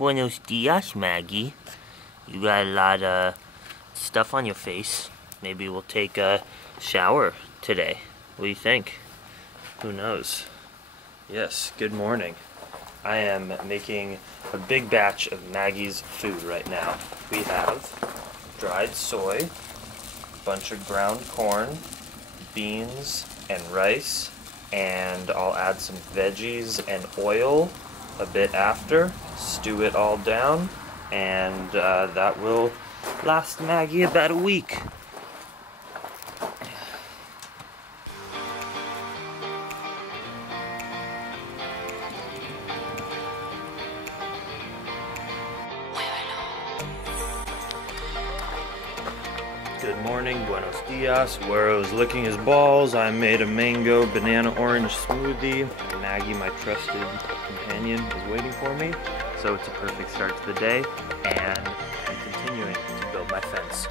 Buenos dias, Maggie. You got a lot of stuff on your face. Maybe we'll take a shower today. What do you think? Who knows? Yes, good morning. I am making a big batch of Maggie's food right now. We have dried soy, a bunch of ground corn, beans, and rice, and I'll add some veggies and oil a bit after, stew it all down, and that will last Maggie about a week. Good morning, buenos dias. Güero's licking his balls. I made a mango banana orange smoothie. Maggie, my trusted companion, is waiting for me. So it's a perfect start to the day, and I'm continuing to build my fence.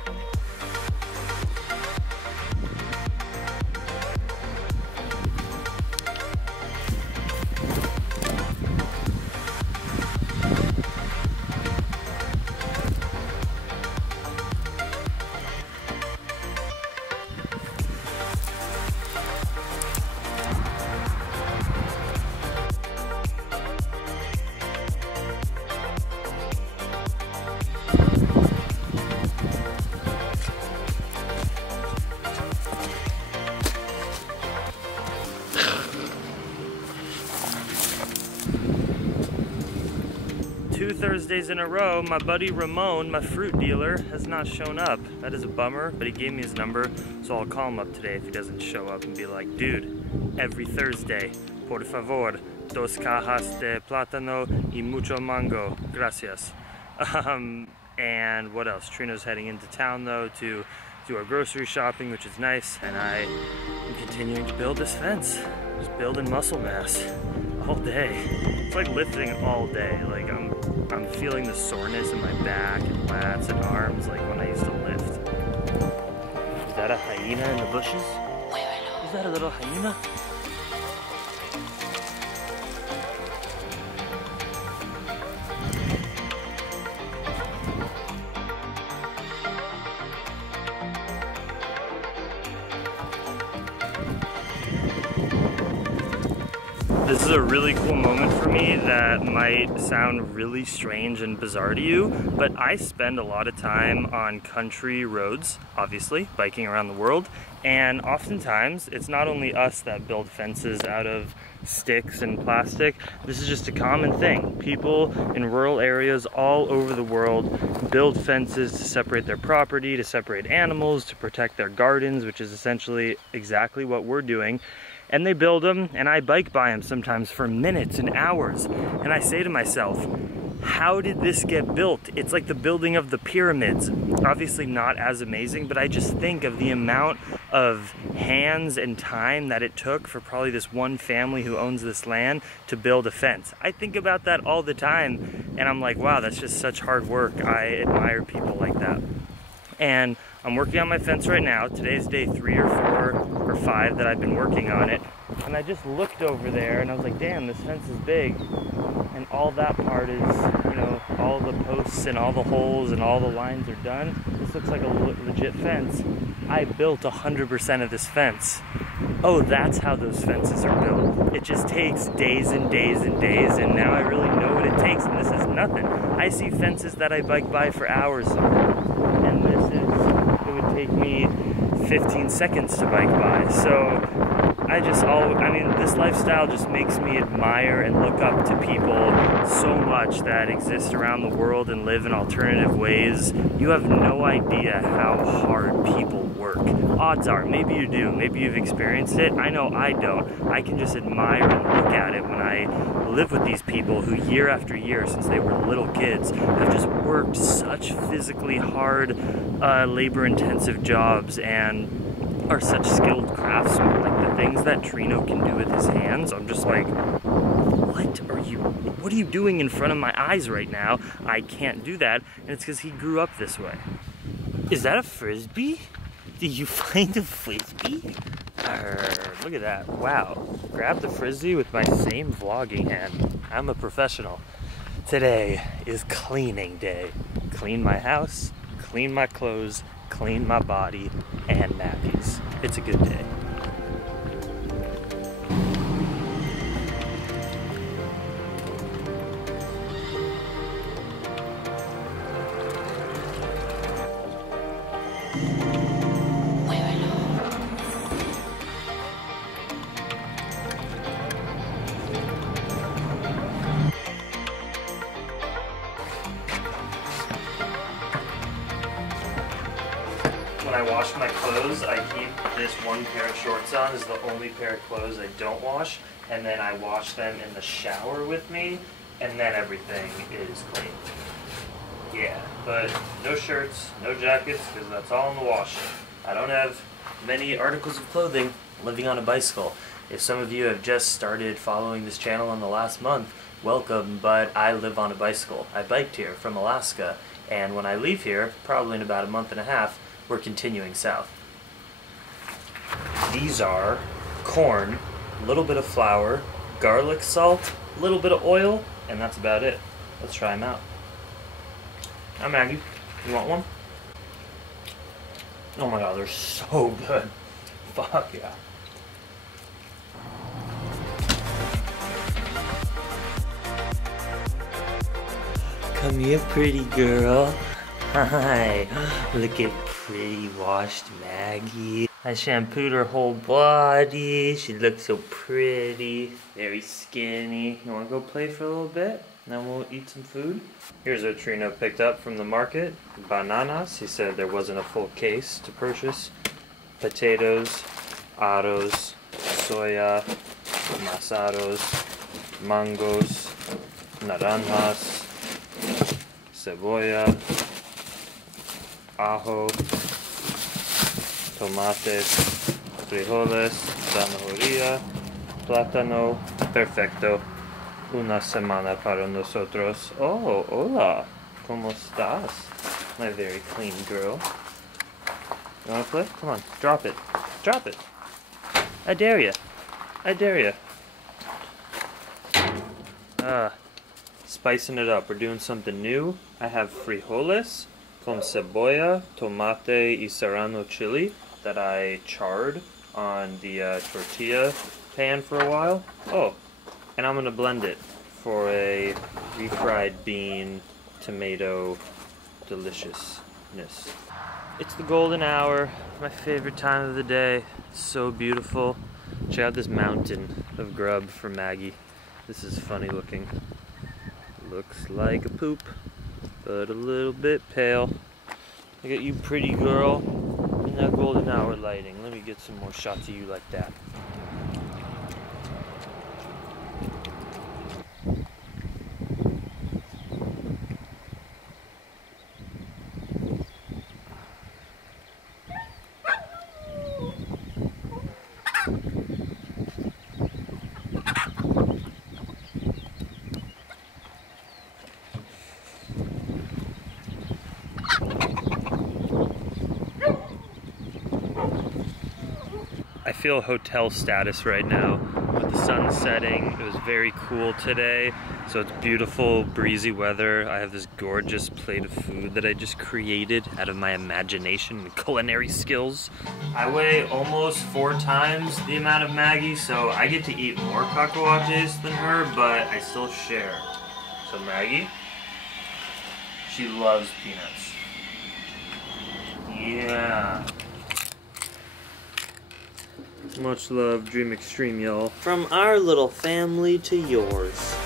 Two Thursdays in a row, my buddy Ramon, my fruit dealer, has not shown up. That is a bummer, but he gave me his number, so I'll call him up today if he doesn't show up and be like, dude, every Thursday, por favor, dos cajas de plátano y mucho mango, gracias. And what else? Trino's heading into town though to do our grocery shopping, which is nice, and I am continuing to build this fence. Just building muscle mass all day. It's like lifting all day. Like I'm feeling the soreness in my back and lats and arms like when I used to lift. Is that a hyena in the bushes? Is that a little hyena? This is a really cool moment for me that might sound really strange and bizarre to you, but I spend a lot of time on country roads, obviously, biking around the world, and oftentimes it's not only us that build fences out of sticks and plastic. This is just a common thing. People in rural areas all over the world build fences to separate their property, to separate animals, to protect their gardens, which is essentially exactly what we're doing. And they build them, and I bike by them sometimes for minutes and hours. And I say to myself, how did this get built? It's like the building of the pyramids. Obviously not as amazing, but I just think of the amount of hands and time that it took for probably this one family who owns this land to build a fence. I think about that all the time, and I'm like, wow, that's just such hard work. I admire people like that. And I'm working on my fence right now. Today's day 3 or 4 or 5 that I've been working on it. And I just looked over there and I was like, damn, this fence is big. And all that part is, you know, all the posts and all the holes and all the lines are done. This looks like a legit fence. I built 100% of this fence. Oh, that's how those fences are built. It just takes days and days and days, and now I really know what it takes, and this is nothing. I see fences that I bike by for hours, and it would take me 15 seconds to bike by. So this lifestyle just makes me admire and look up to people so much that exist around the world and live in alternative ways. You have no idea how hard people work. Odds are, maybe you do, maybe you've experienced it. I know I don't. I can just admire and look at it when I live with these people who year after year, since they were little kids, have just worked such physically hard, labor-intensive jobs and are such skilled craftsmen. Like the things that Trino can do with his hands, I'm just like, what are you doing in front of my eyes right now? I can't do that, and it's because he grew up this way. Is that a Frisbee? Did you find a Frisbee? Look at that, wow. Grab the Frisbee with my same vlogging hand. I'm a professional. Today is cleaning day. Clean my house, clean my clothes, clean my body, and nappies. It's a good day. When I wash my clothes, I keep this one pair of shorts on. This is the only pair of clothes I don't wash, and then I wash them in the shower with me, and then everything is clean. Yeah, but no shirts, no jackets, because that's all in the wash. I don't have many articles of clothing. Living on a bicycle. If some of you have just started following this channel in the last month, welcome, but I live on a bicycle. I biked here from Alaska, and when I leave here, probably in about a month and a half, we're continuing south. These are corn, a little bit of flour, garlic salt, a little bit of oil, and that's about it. Let's try them out. Hi Maggie, you want one? Oh my god, they're so good. Fuck yeah. Come here, pretty girl. Hi. Look at pretty washed Maggie. I shampooed her whole body. She looks so pretty. Very skinny. You want to go play for a little bit? Then we'll eat some food. Here's what Trino picked up from the market. Bananas. He said there wasn't a full case to purchase. Potatoes, arroz, soya, masaros, mangos, naranjas, cebolla, ajo, tomates, frijoles, zanahoria, plátano. Perfecto. Una semana para nosotros. Oh, hola. ¿Cómo estás? My very clean girl. You wanna play? Come on, drop it. Drop it. I dare ya. I dare ya. Spicing it up. We're doing something new. I have frijoles con cebolla, tomate y serrano chili that I charred on the tortilla pan for a while. Oh, and I'm gonna blend it for a refried bean tomato deliciousness. It's the golden hour, my favorite time of the day. It's so beautiful. Check out this mountain of grub for Maggie. This is funny looking. Looks like a poop, but a little bit pale. Look at you, pretty girl, in that golden hour lighting. Let me get some more shots of you like that. I feel hotel status right now with the sun setting. It was very cool today, so it's beautiful, breezy weather. I have this gorgeous plate of food that I just created out of my imagination and culinary skills. I weigh almost 4 times the amount of Maggie, so I get to eat more cacahuates than her, but I still share. So Maggie, she loves peanuts. Yeah. Much love, Dream Extreme, y'all. From our little family to yours.